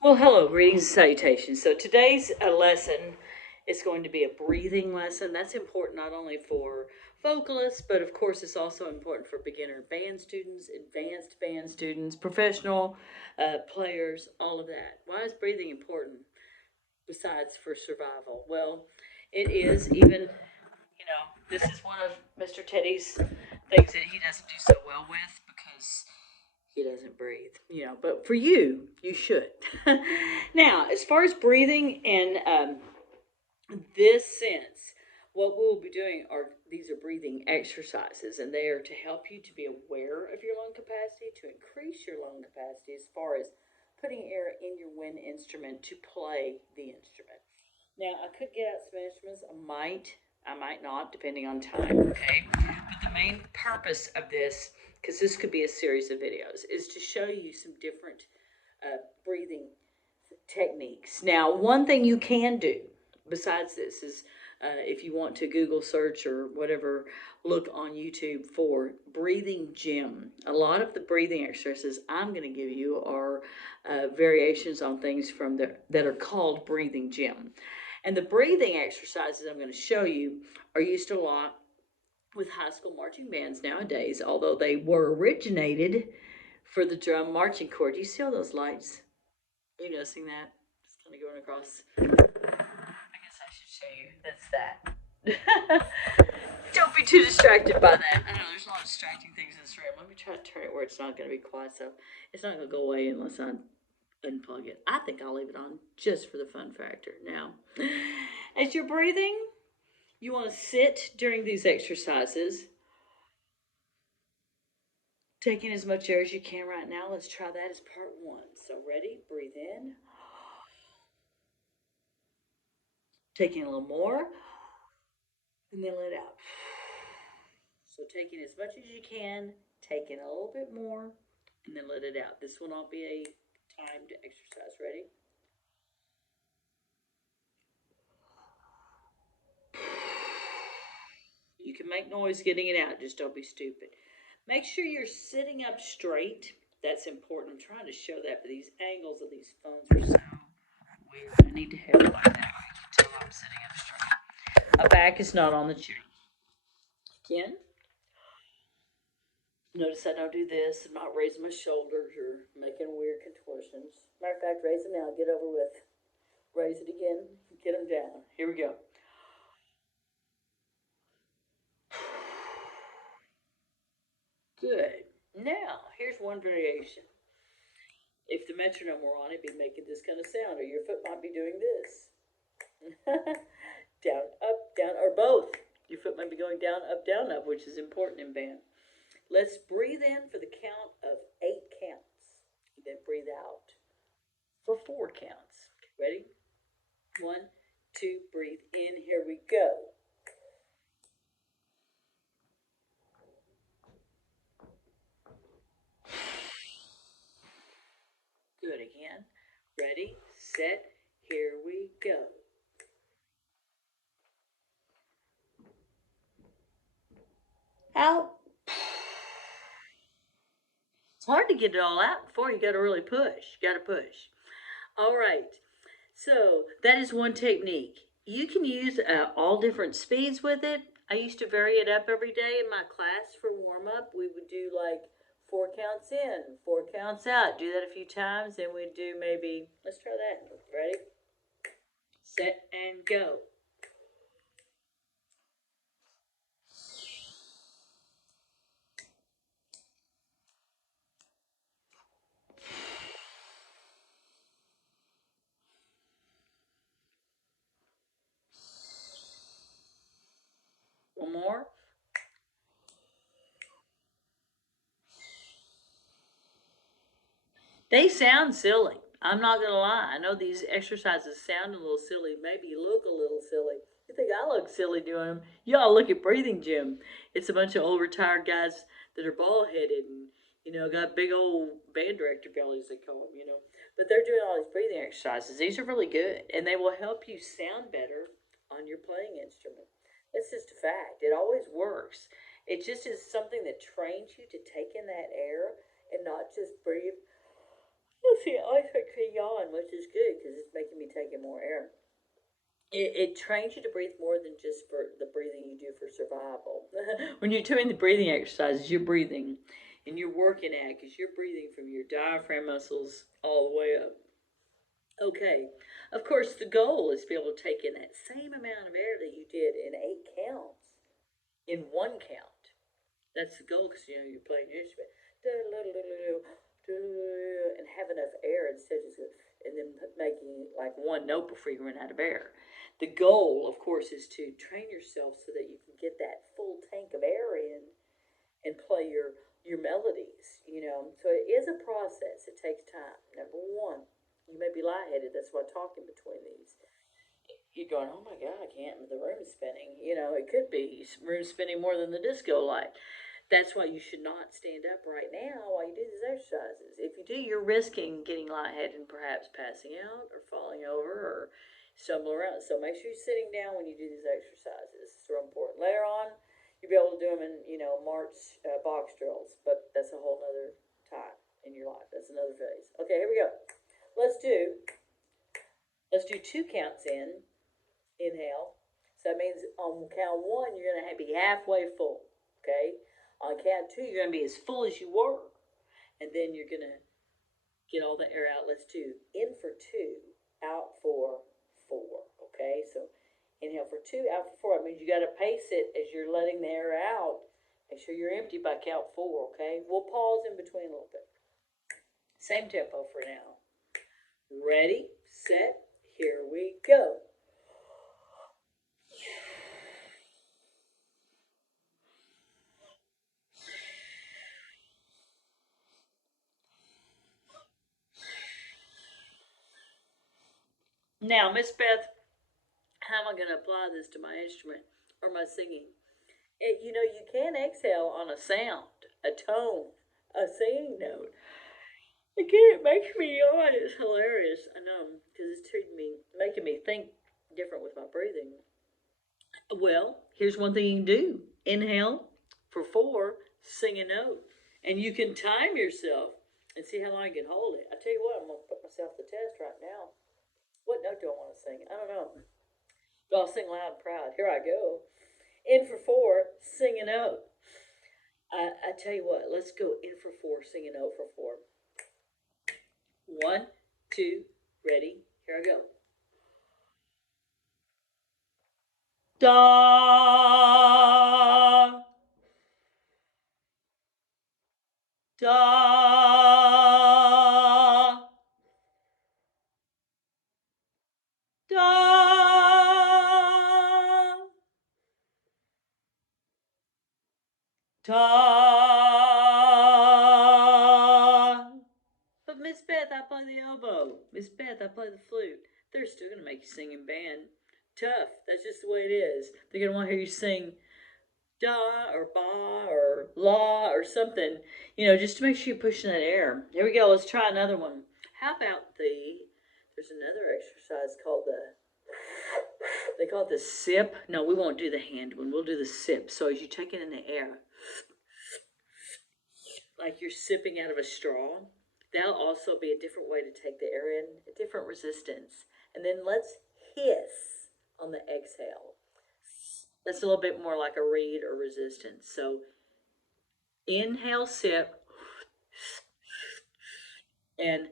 Well, hello, greetings and salutations. So today's lesson is going to be a breathing lesson. That's important not only for vocalists, but of course it's also important for beginner band students, advanced band students, professional players, all of that. Why is breathing important besides for survival? Well, it is even, this is one of Mr. Teddy's things that he doesn't do so well with because he doesn't breathe, but for you, you should. Now, as far as breathing in this sense, what we'll be doing are these are breathing exercises, and they are to help you to be aware of your lung capacity, to increase your lung capacity as far as putting air in your wind instrument to play the instrument. Now, I could get out some instruments. I might not, depending on time, okay? But the main purpose of this, because this could be a series of videos, is to show you some different breathing techniques. Now, one thing you can do besides this is if you want to Google search or whatever, look on YouTube for breathing gym. A lot of the breathing exercises I'm going to give you are variations on things that are called breathing gym. And the breathing exercises I'm going to show you are used a lot with high school marching bands nowadays, although they were originated for the drum marching corps. Do you see all those lights? Are you noticing that? Just kind of going across. I guess I should show you. That's that. Don't be too distracted by that. I know there's a lot of distracting things in this room. Let me try to turn it where it's not going to be quiet, so it's not going to go away unless I unplug it. I think I'll leave it on just for the fun factor. Now, as you're breathing, you want to sit during these exercises, taking as much air as you can right now. Let's try that as part one. So, ready? Breathe in. Taking a little more, and then let out. So, taking as much as you can, taking a little bit more, and then let it out. This will not be a timed exercise. Ready? You can make noise getting it out, just don't be stupid. Make sure you're sitting up straight. That's important. I'm trying to show that, but these angles of these phones are so weird. I need to have it like that. I can tell I'm sitting up straight. My back is not on the chair. Again, notice I don't do this. I'm not raising my shoulders or making weird contortions. Matter of fact, raise them now. Get over with. Raise it again. Get them down. Here we go. Good. Now, here's one variation. If the metronome were on, it'd be making this kind of sound, or your foot might be doing this. Down, or both. Your foot might be going down, up, which is important in band. Let's breathe in for the count of 8 counts. Then breathe out for 4 counts. Ready? 1, 2, breathe in. Here we go. Good again. Ready, set, here we go. Out. It's hard to get it all out before you got to really push. You got to push. All right. So that is one technique. You can use all different speeds with it. I used to vary it up every day in my class for warm up. We would do like 4 counts in, 4 counts out. Do that a few times. Then we'd do maybe, let's try that. Ready, set, and go. One more. They sound silly. I'm not going to lie. I know these exercises sound a little silly, maybe look a little silly. You think I look silly doing them? Y'all look at Breathing Gym. It's a bunch of old retired guys that are bald headed and, got big old band director bellies, they call them. But they're doing all these breathing exercises. These are really good, and they will help you sound better on your playing instrument. It's just a fact. It always works. It just is something that trains you to take in that air and not just breathe Let's see, I always like to yawn, which is good because it's making me take in more air. It trains you to breathe more than just for the breathing you do for survival. When you're doing the breathing exercises, you're breathing and you're working at because you're breathing from your diaphragm muscles all the way up. Okay, of course, the goal is to be able to take in that same amount of air that you did in 8 counts in 1 count. That's the goal because you're playing your instrument and have enough air instead of just and then making like one note before you run out of air. The goal, of course, is to train yourself so that you can get that full tank of air in and play your melodies. So it is a process. It takes time. Number one, you may be lightheaded. That's why I talk in between these. You're going, oh my God, I can't. The room's spinning. It could be room spinning more than the disco light. That's why you should not stand up right now while you do these exercises. If you do, you're risking getting lightheaded and perhaps passing out or falling over or stumbling around. So make sure you're sitting down when you do these exercises. It's real important. Later on, you'll be able to do them in, March box drills, but that's a whole other time in your life. That's another phase. Okay, here we go. Let's do 2 counts in. Inhale. So that means on count one, you're going to be halfway full. Okay? On count two, you're going to be as full as you were. And then you're going to get all the air out. Let's do in for 2, out for 4. Okay? So inhale for 2, out for 4. That means you got to pace it as you're letting the air out. Make sure you're empty by count 4. Okay? We'll pause in between a little bit. Same tempo for now. Ready, set, here we go. Now, Miss Beth, how am I going to apply this to my instrument or my singing? You can exhale on a sound, a tone, a singing note. Again, it makes me yawn. It's hilarious. I know, because it's making me think different with my breathing. Well, here's one thing you can do. Inhale for 4, sing a note. And you can time yourself and see how long you can hold it. I tell you what, I'm going to put myself to the test right now. What note do I want to sing? I don't know. But I'll sing loud and proud. Here I go. In for 4, sing a note. I tell you what, let's go in for 4, sing a note for 4. 1, 2, ready, here I go. Da, da, da, da. But Miss Beth, I play the oboe. Miss Beth, I play the flute. They're still gonna make you sing in band. Tough. That's just the way it is. They're gonna want to hear you sing da or ba or la or something, just to make sure you're pushing that air. Here we go. Let's try another one. How about there's another exercise called they call it the sip. No, we won't do the hand one. We'll do the sip. So as you take it in the air, like you're sipping out of a straw, that'll also be a different way to take the air in, a different resistance. And then let's hiss on the exhale. That's a little bit more like a reed or resistance. So inhale, sip, and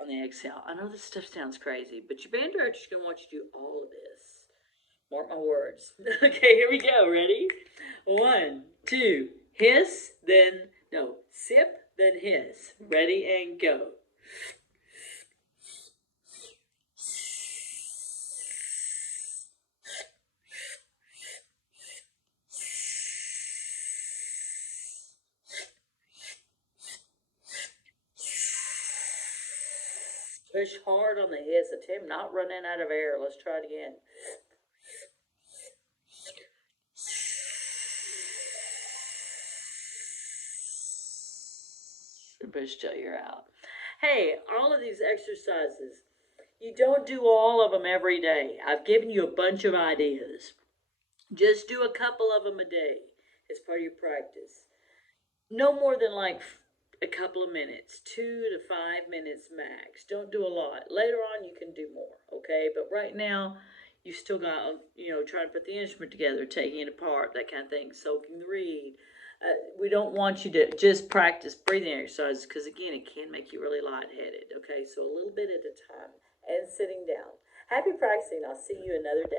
on the exhale. I know this stuff sounds crazy, but your band director is going to want you to do all of this. Mark my words. Okay, here we go. Ready? 1, 2, hiss, then, no, sip, then hiss. Ready and go. Push hard on the hiss. Attempt not running out of air. Let's try it again. Push till you're out. Hey, all of these exercises, you don't do all of them every day. I've given you a bunch of ideas. Just do a couple of them a day as part of your practice. No more than like a couple of minutes, 2 to 5 minutes max. Don't do a lot. Later on, you can do more, okay? But right now, you still got, trying to put the instrument together, taking it apart, that kind of thing, soaking the reed. We don't want you to just practice breathing exercises because, again, it can make you really lightheaded, okay? So a little bit at a time and sitting down. Happy practicing. I'll see you another day.